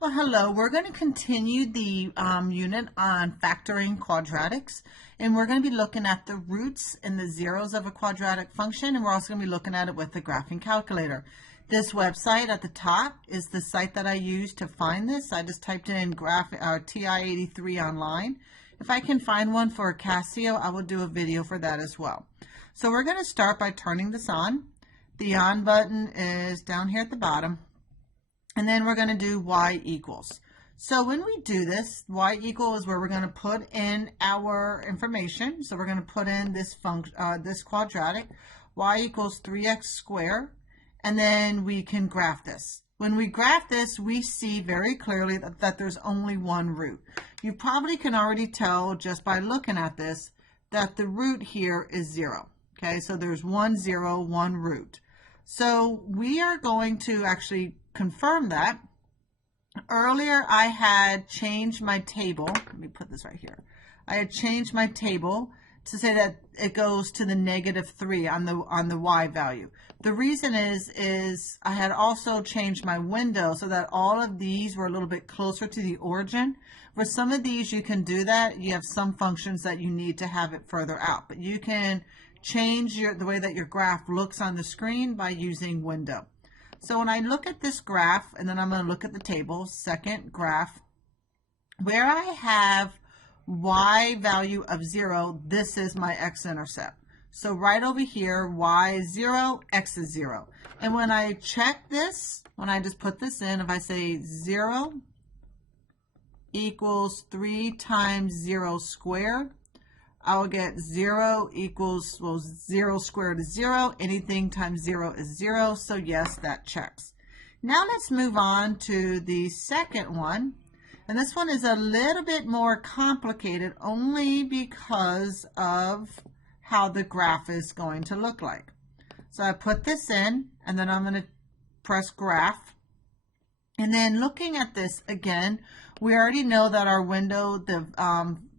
Well, hello. We're going to continue the unit on factoring quadratics, and we're going to be looking at the roots and the zeros of a quadratic function, and we're also going to be looking at it with the graphing calculator. This website at the top is the site that I used to find this. I just typed in TI-83 online. If I can find one for Casio, I will do a video for that as well. So we're going to start by turning this on. The on button is down here at the bottom. And then we're going to do y equals. So when we do this, y equal is where we're going to put in our information. So we're going to put in this function, this quadratic, y equals 3x squared, and then we can graph this. When we graph this, we see very clearly that there's only one root. You probably can already tell just by looking at this that the root here is 0. Okay, so there's 1, 0, 1 root. So we are going to actually confirm that. Earlier I had changed my table. Let me put this right here. I had changed my table to say that it goes to the -3 on the y value. The reason is I had also changed my window so that all of these were a little bit closer to the origin. For some of these you can do that. You have some functions that you need to have it further out, but you can change the way that your graph looks on the screen by using window. So when I look at this graph, and then I'm going to look at the table, second graph, where I have y value of 0, this is my x-intercept. So right over here, y is 0, x is 0. And when I check this, when I just put this in, if I say 0 equals 3 times 0 squared, I will get 0 equals, well, 0 squared is 0. Anything times 0 is 0. So yes, that checks. Now let's move on to the second one. And this one is a little bit more complicated only because of how the graph is going to look like. So I put this in, and then I'm going to press graph. And then looking at this again, we already know that our window, the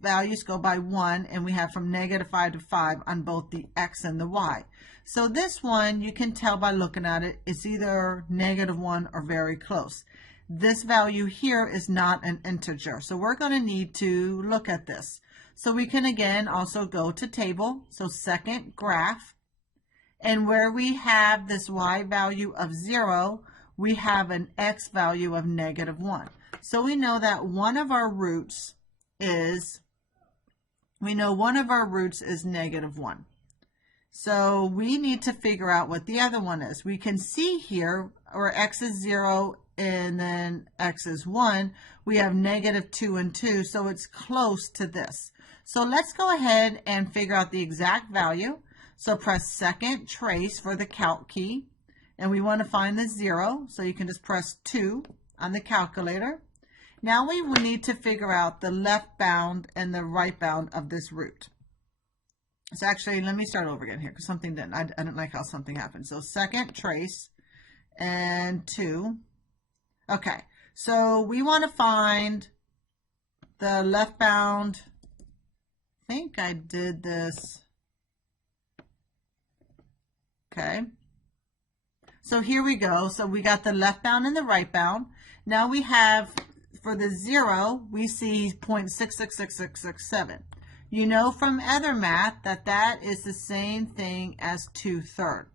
values go by 1, and we have from -5 to 5 on both the x and the y. So this one, you can tell by looking at it, it's either -1 or very close. This value here is not an integer, so we're going to need to look at this. So we can again also go to table, so second graph, and where we have this y value of 0, we have an x value of -1. So we know that one of our roots is, -1. So we need to figure out what the other one is. We can see here where x is 0 and then x is 1, we have -2 and 2, so it's close to this. So let's go ahead and figure out the exact value. So press second trace for the calc key, and we want to find the 0, so you can just press 2 on the calculator. Now we will need to figure out the left bound and the right bound of this root. So actually, let me start over again here because something didn't. I didn't like how something happened. So second trace and 2. Okay, so we want to find the left bound. I think I did this. Okay. So here we go. So we got the left bound and the right bound. Now we have, for the 0, we see 0.666667. You know from other math that that is the same thing as 2/3.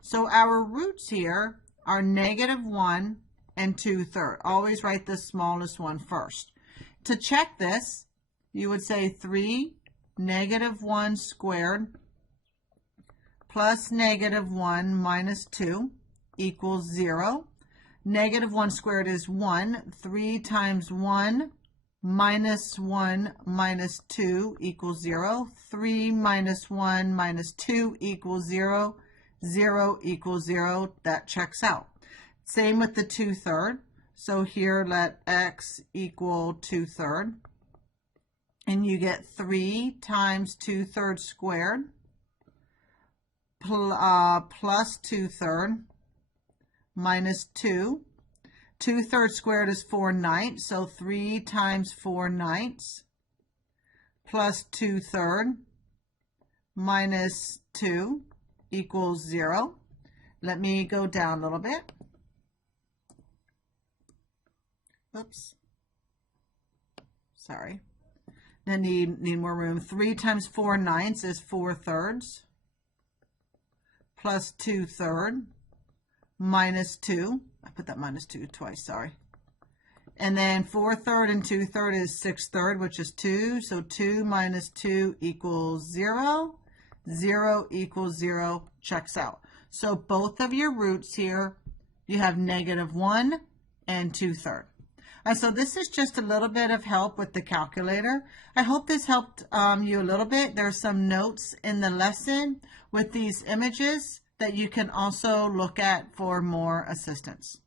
So our roots here are -1 and 2/3. Always write the smallest one first. To check this, you would say 3 -1 squared plus -1 minus 2 equals 0. -1 squared is 1. 3 times 1 minus 1 minus 2 equals 0. 3 minus 1 minus 2 equals 0. 0 equals 0. That checks out. Same with the 2/3. So here let x equal 2/3. And you get 3 times 2/3 squared plus 2/3 minus 2. 2/3 squared is 4/9, so 3 times 4/9 plus 2/3 minus 2 equals 0. Let me go down a little bit. Oops. Sorry. Then need more room. 3 times 4/9 is 4/3 plus 2/3 minus 2. I put that minus 2 twice, sorry. And then 4/3 and 2/3 is 6/3, which is 2. So 2 minus 2 equals 0. 0 equals 0 checks out. So both of your roots here, you have -1 and 2/3. So this is just a little bit of help with the calculator. I hope this helped you a little bit. There's some notes in the lesson with these images that you can also look at for more assistance.